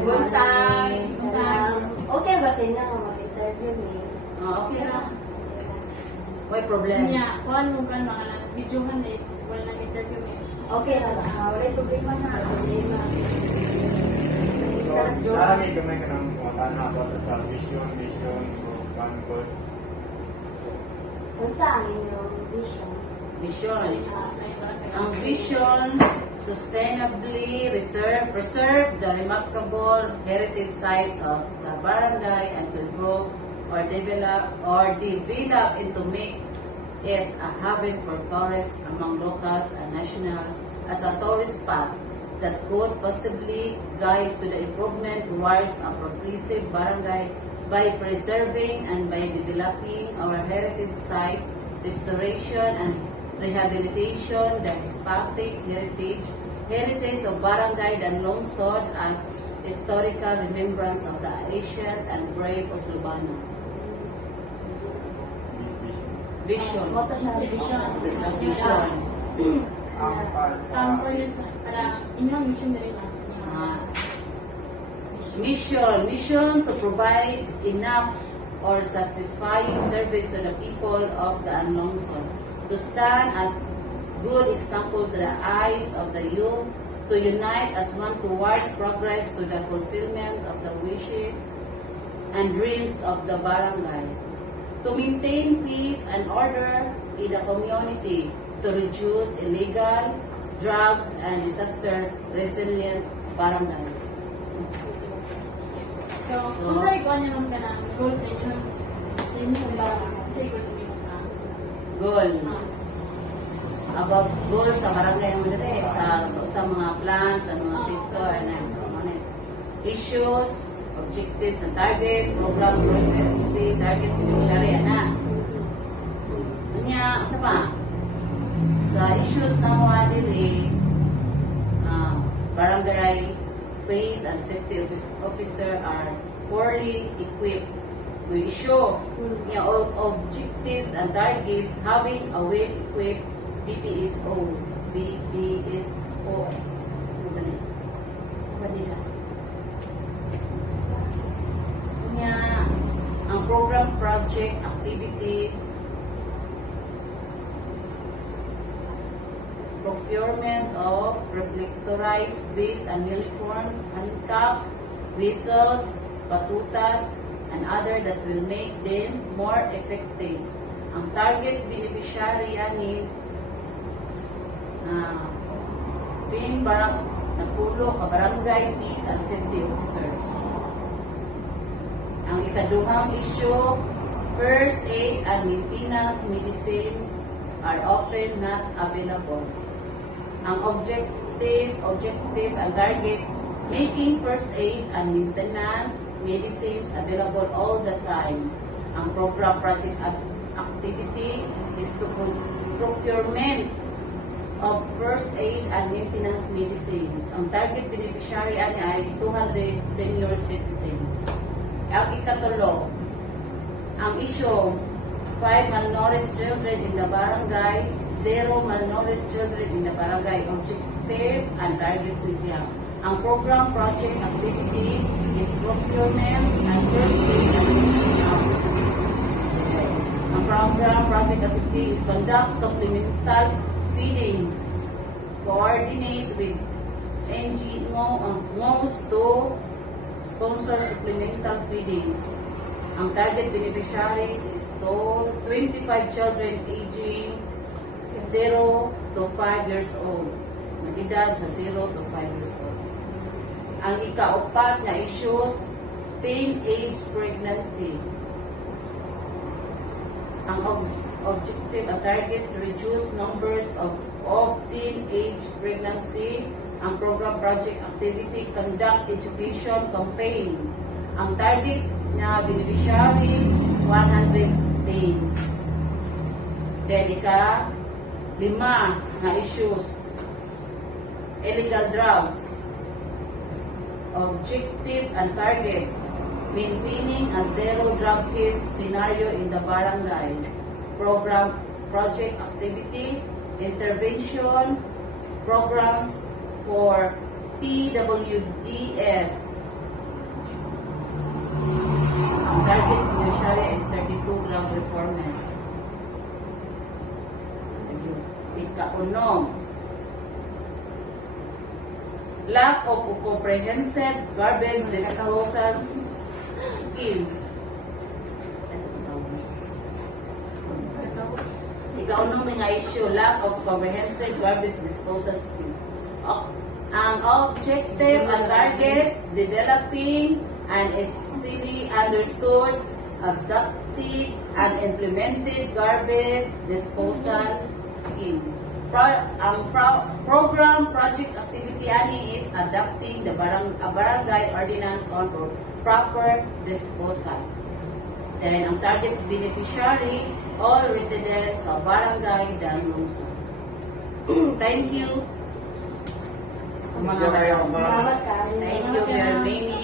Buntag. Okay ba sa inyo mag-interview me? Okay na. May problem. Niya, kuhan mo ka mga videohan eh, wala nang interview eh. Okay na ba? Wala problema na. Problema. So, marami gamay ka ng mga tanah about sa vision, goals. Kung saan inyong vision? Vision. Ang vision, sustainably preserve the remarkable heritage sites of the barangay and to grow or develop into make it a haven for tourists among locals and nationals as a tourist spot that could possibly guide to the improvement towards a progressive barangay by preserving and by developing our heritage sites, restoration and rehabilitation, the expatriate heritage of Barangay Danlungsod as historical remembrance of the ancient and brave Oslobano. Vision. Moto siya. Vision. For this, para inyong mission na rin Mission to provide enough or satisfying service to the people of the Danlungsod, to stand as good example to the eyes of the youth, to unite as one towards progress to the fulfillment of the wishes and dreams of the barangay, to maintain peace and order in the community, to reduce illegal drugs and disaster resilient barangay. So, kung sa ikaw niyo nung kanang goal sa inyo barangay, sa ikaw niyo ka. Goal. About goals sa barangay mo dito sa mga plans, sa mga sector, issues, objectives and targets, program, projects, target, beneficiary, Kanya, isa pa, sa issues na mo dili, barangay police and safety officer are poorly equipped to issue objectives and targets having a well-equipped BPSOs. Kanya, ang program, project, activity, procurement of reflectorized vests and uniforms, handcuffs, whistles, batutas, and other that will make them more effective. Ang target beneficiary ani napulo ka barangay peace and safety officers. Ang ikaduhang issue, first aid and maintenance medicine are often not available. Ang objective and targets, making first aid and maintenance medicines available all the time. Ang program project activity is to procurement of first aid and maintenance medicines. Ang target beneficiary ay 200 senior citizens. Ang ikatulo, ang issue, 5 malnourished children in the barangay, 0 malnourished children in the barangay. Objective and targets is yan. Ang program project activity is procurement and first aid and maintenance. Ang program project activity is conduct supplemental feedings, coordinate with NGOs to sponsor supplemental feedings. Ang target beneficiaries is to 25 children aging 0 to 5 years old. Nag-edad sa 0 to 5 years old. Ang ikaapat na issues, teenage pregnancy. Ang objective and targets reduce numbers of teenage pregnancy. Ang program project activity, conduct education campaign. Ang target na beneficiary, 100 teens. Then lima na issues, illegal drugs. Objective and targets, maintaining a zero drug case scenario in the barangay. Program project activity, intervention programs for PWDS, target beneficiary is 32 drug reformers. Ika-unom, lack of comprehensive garbage disposal scheme. Ika-unom nga issue, lack of comprehensive garbage disposal scheme. Ang objective and targets, developing and easily understood, adopted, and implemented garbage disposal scheme. Program project activity ani is adopting the barangay ordinance on proper disposal. Then, ang target beneficiary, all residents of barangay Danluso. Thank you. Mga Thank you, Thank you very much.